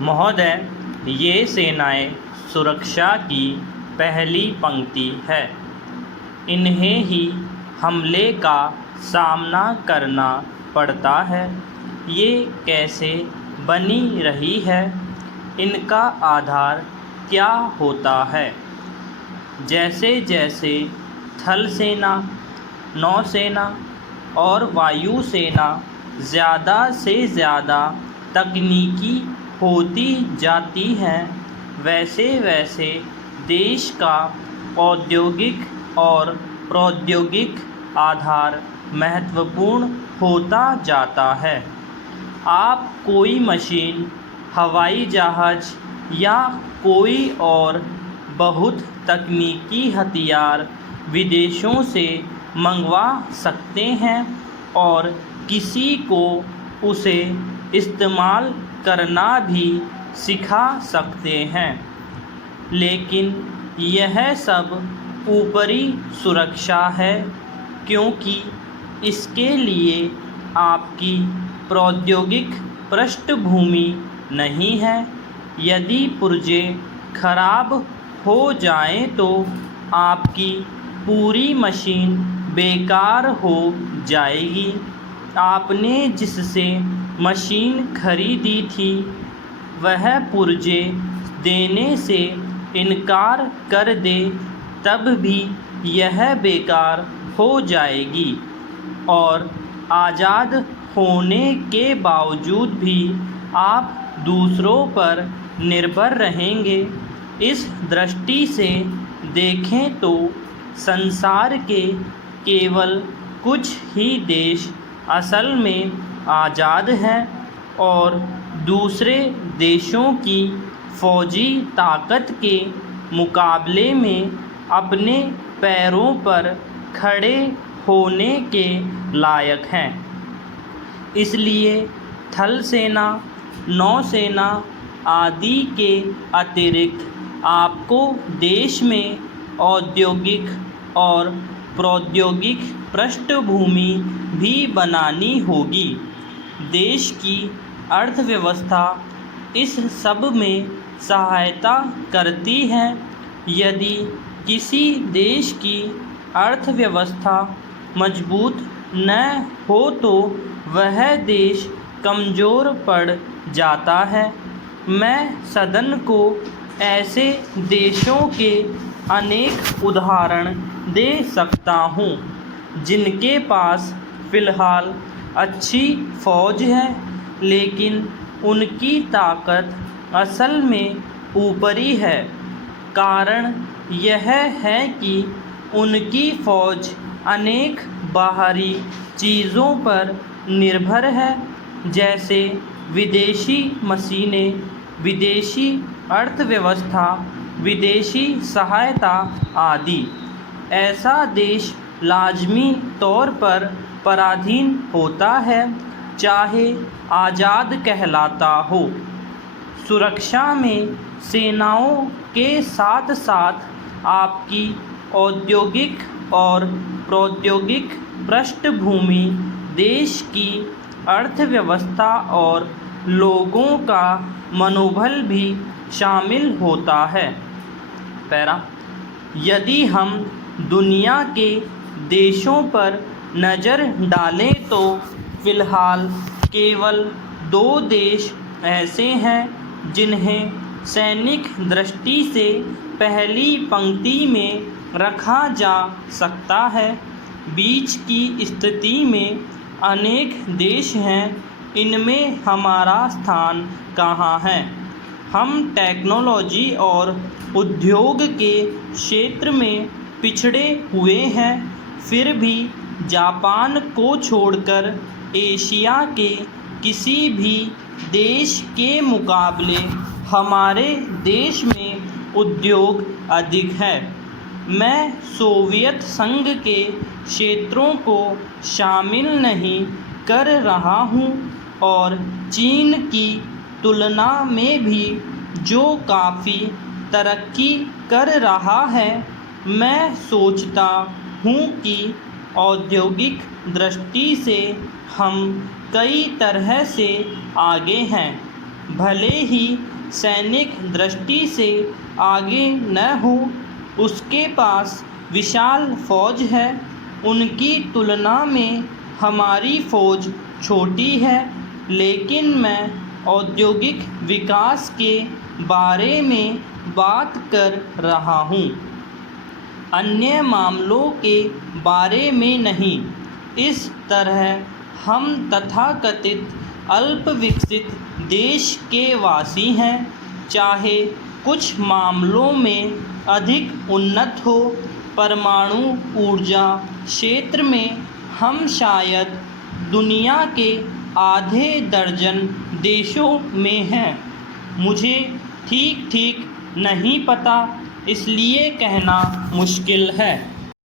महोदय, ये सेनाएं सुरक्षा की पहली पंक्ति है। इन्हें ही हमले का सामना करना पड़ता है। ये कैसे बनी रही है? इनका आधार क्या होता है? जैसे जैसे थल सेना, नौसेना और वायुसेना ज़्यादा से ज़्यादा तकनीकी होती जाती हैं, वैसे वैसे देश का औद्योगिक और प्रौद्योगिक आधार महत्वपूर्ण होता जाता है। आप कोई मशीन, हवाई जहाज़ या कोई और बहुत तकनीकी हथियार विदेशों से मंगवा सकते हैं और किसी को उसे इस्तेमाल करना भी सिखा सकते हैं, लेकिन यह सब ऊपरी सुरक्षा है, क्योंकि इसके लिए आपकी प्रौद्योगिक पृष्ठभूमि नहीं है। यदि पुर्जे खराब हो जाएं तो आपकी पूरी मशीन बेकार हो जाएगी। आपने जिससे मशीन खरीदी थी वह पुर्जे देने से इनकार कर दे, तब भी यह बेकार हो जाएगी और आज़ाद होने के बावजूद भी आप दूसरों पर निर्भर रहेंगे। इस दृष्टि से देखें तो संसार के केवल कुछ ही देश असल में आज़ाद हैं और दूसरे देशों की फौजी ताकत के मुकाबले में अपने पैरों पर खड़े होने के लायक हैं। इसलिए थल सेना, नौसेना आदि के अतिरिक्त आपको देश में औद्योगिक और प्रौद्योगिक पृष्ठभूमि भी बनानी होगी। देश की अर्थव्यवस्था इस सब में सहायता करती है। यदि किसी देश की अर्थव्यवस्था मजबूत न हो तो वह देश कमज़ोर पड़ जाता है। मैं सदन को ऐसे देशों के अनेक उदाहरण दे सकता हूँ जिनके पास फ़िलहाल अच्छी फ़ौज है, लेकिन उनकी ताकत असल में ऊपरी है। कारण यह है कि उनकी फ़ौज अनेक बाहरी चीज़ों पर निर्भर है, जैसे विदेशी मशीनें, विदेशी अर्थव्यवस्था, विदेशी सहायता आदि। ऐसा देश लाजमी तौर पर पराधीन होता है, चाहे आज़ाद कहलाता हो। सुरक्षा में सेनाओं के साथ साथ आपकी औद्योगिक और प्रौद्योगिक पृष्ठभूमि देश की अर्थव्यवस्था और लोगों का मनोबल भी शामिल होता है। पैरा, यदि हम दुनिया के देशों पर नज़र डालें तो फ़िलहाल केवल 2 देश ऐसे हैं जिन्हें सैनिक दृष्टि से पहली पंक्ति में रखा जा सकता है। बीच की स्थिति में अनेक देश हैं, इनमें हमारा स्थान कहाँ है? हम टेक्नोलॉजी और उद्योग के क्षेत्र में पिछड़े हुए हैं, फिर भी जापान को छोड़कर एशिया के किसी भी देश के मुकाबले हमारे देश में उद्योग अधिक है। मैं सोवियत संघ के क्षेत्रों को शामिल नहीं कर रहा हूँ और चीन की तुलना में भी जो काफ़ी तरक्की कर रहा है। मैं सोचता हूँ कि औद्योगिक दृष्टि से हम कई तरह से आगे हैं। भले ही सैनिक दृष्टि से आगे न हो, उसके पास विशाल फौज है। उनकी तुलना में हमारी फौज छोटी है, लेकिन मैं औद्योगिक विकास के बारे में बात कर रहा हूँ, अन्य मामलों के बारे में नहीं। इस तरह हम तथाकथित अल्प विकसित देश के वासी हैं, चाहे कुछ मामलों में अधिक उन्नत हो। परमाणु ऊर्जा क्षेत्र में हम शायद दुनिया के आधे दर्जन देशों में हैं। मुझे ठीक ठीक नहीं पता, इसलिए कहना मुश्किल है।